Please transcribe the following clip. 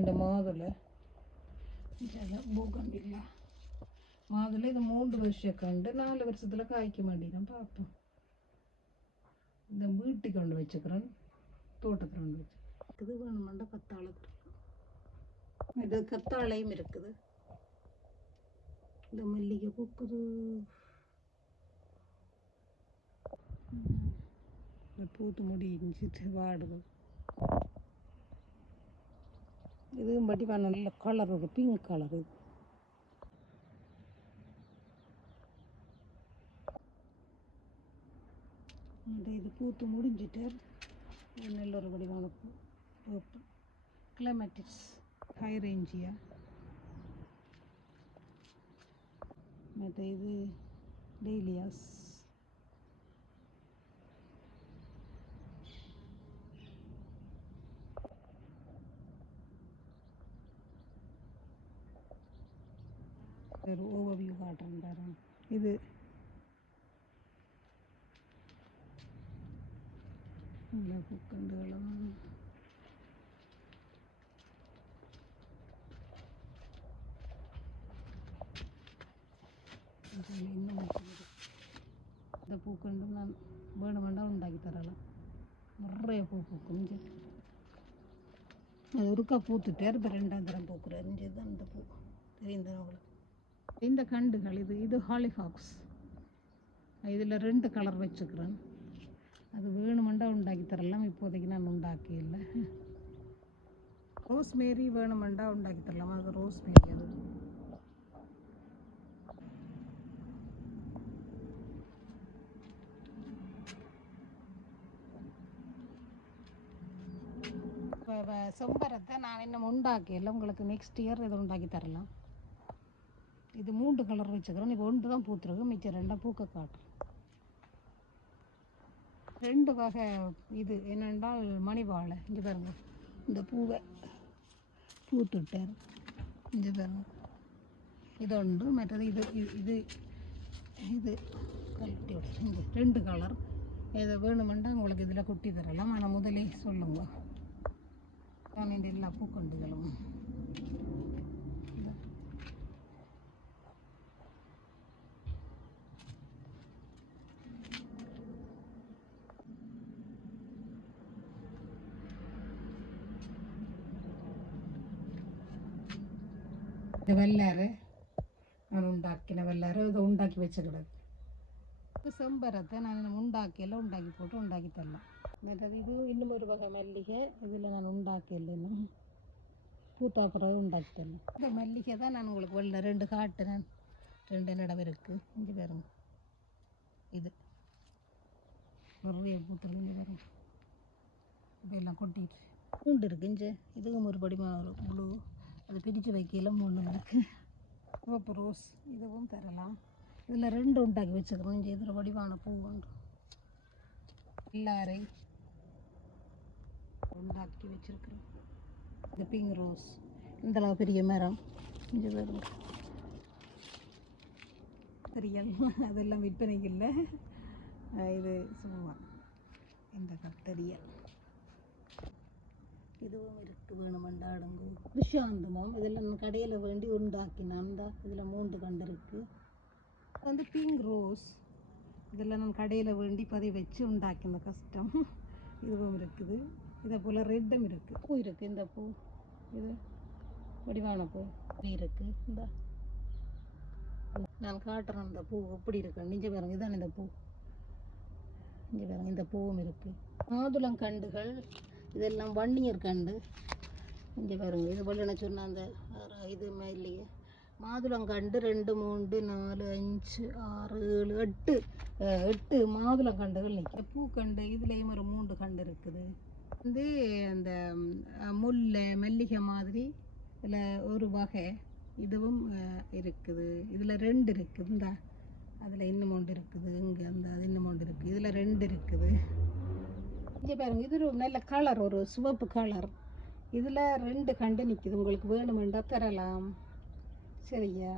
இந்த மாதுளை பூக்கண்டில்ல மாதுளை இது 3 வருஷம் கண்டு 4 வருஷத்தில் காய்க்க மாட்டேன் பார்ப்போம். இந்த வீட்டுக்கு கொண்டு வச்சுக்கிறேன், தோட்டத்தில் கொண்டு வச்சுருக்குது. வேணுமெண்டா கத்தாழை இது கத்தாழையும் இருக்குது. இந்த மல்லிகை பூக்குது, பூத்து முடிஞ்சிட்டு வாடுது. இதுவும் பட்டி நல்ல கலர், ஒரு பிங்க் கலர். இது பூத்து முடிஞ்சிட்டு நல்ல ஒரு வடிவான பூ கிளமேட்டிஸ் ஹைரேஞ்சியா. மற்ற இது டெய்லியாஸ். ஒரு ஓவர்வியூ காட்டுறேன். இது பூக்கண்டுகளும் இந்த பூக்கண்டும் நான் வேணுமெண்டா உண்டாக்கி தரலாம். நிறைய பூ பூக்கும். அது ஒருக்கா பூத்துட்டே இப்போ 2ஆம் தரம் பூக்குறாரு. தான் இந்த பூ தெரிந்தவங்களுக்கு. இந்த கண்டுகள் இது ஹாலிஹாக்ஸ். இதில் 2 கலர் வச்சுக்கிறேன். அது வேணுமெண்டா உண்டாக்கி தரலாம். இப்போதைக்கு நான் உண்டாக்கி இல்லை. ரோஸ்மேரி வேணுமெண்டா உண்டாக்கி தரலாம். அது ரோஸ்மேரி. அது செம்பரத்தை நான் இன்னும் உண்டாக்கல. உங்களுக்கு நெக்ஸ்ட் இயர் இதை உண்டாக்கி தரலாம். இது 3 கலர் வச்சுக்கிறேன். இப்போ 1 தான் பூத்துருக்கு, மிச்சம் 2 பூக்க காட்டுறேன். 2 வகை. இது என்னென்றால் மணிவாழை. இங்கே பாருங்க, இந்த பூவை பூத்துட்டார். இங்கே பாருங்க, இது ஒன்று. மற்றது இது இது இது கழட்டி விட. இங்கே 2 கலர். இதை வேணுமெண்டா உங்களுக்கு இதில் கொட்டி தரலாம். ஆனால் முதலே சொல்லுங்க. நான் இந்த எல்லா பூக்கண்டுகளும் இந்த வெள்ளாறு நான் உண்டாக்கின வெள்ளாறு இதை உண்டாக்கி வச்சுக்கிடாது. செம்பரத்தை நான் உண்டாக்கியெல்லாம் உண்டாக்கி போட்டு உண்டாக்கி தரலாம். மற்றது இது இன்னும் ஒரு வகை மல்லிகை. இதில் நான் உண்டாக்கல, இன்னும் பூத்தா பிறகு உண்டாக்கி தரலாம். இந்த மல்லிகை தான் நான் உங்களுக்கு வெள்ளை 2 காட்டுறேன். 2 நடவு இருக்குது. இங்கே பாருங்க, இது நிறைய பூத்துறது. இங்கே பாருங்க, இப்பெல்லாம் கொட்டிட்டு பூண்டு இருக்குது. இங்கே இதுவும் ஒரு படிமா முழு. அது பிரித்து வைக்கல 3 இருக்குது. சிவப்பு ரோஸ் இதுவும் தரலாம். இதில் 2 உண்டாக்கி வச்சுக்கிறோம். இங்கே இதில் வடிவான பூ உண்டு. எல்லாரை உண்டாக்கி வச்சுருக்குறோம். இந்த பிங்க் ரோஸ் இந்தளவு பெரிய மரம். இங்கே வரும் கத்தரியல். அதெல்லாம் விற்பனைக்கு இல்லை. இது சும்மா இந்த கத்தரியல். இதுவும் இருக்குது, வேணுமெண்டா அடங்கும். கிருஷாந்தமம் இதெல்லாம் நான் கடையில் வேண்டி உண்டாக்கினான். தான் இதில் 3 கண்டு இருக்குது. வந்து பிங்க் ரோஸ். இதெல்லாம் நான் கடையில் வேண்டி பதிவு வச்சு உண்டாக்கின கஷ்டம். இதுவும் இருக்குது. இதே போல் ரெட்டும் இருக்குது. பூ இருக்குது. இந்த பூ இது வடிவான பூ இருக்குது. இந்த நான் காட்டுறேன் இந்த பூ எப்படி இருக்கு. நிஞ்ச பாருங்க, இதுதான் இந்த பூ. இங்கே பாருங்க, இந்த பூவும் இருக்குது. மாதுளங்கண்டுகள் இதெல்லாம் வன்னியர் கண்டு. இங்கே பாருங்க, இது போல சொன்ன அந்த இது இல்லையே மாதுளங்கண்டு 2 3 4 5 6 7 8 மாதுளங்கண்டுகள் நிற்க. பூக்கண்டு இதுலேயும் ஒரு 3 கண்டு இருக்குது. வந்து அந்த முல்லை மல்லிகை மாதிரி இதில் ஒரு வகை இதுவும் இருக்குது. இதில் 2 இருக்குது. இந்த அதில் இன்னும் 1 இருக்குது. இங்கே அந்த அது இன்னும் 1 இருக்குது. இதில் 2 இருக்குது. இங்கே பாருங்க, இது ஒரு நல்ல கலர், ஒரு சிவப்பு கலர். இதில் 2 கண்டு நிற்குது. உங்களுக்கு வேணுமெண்டா தரலாம். சரியா?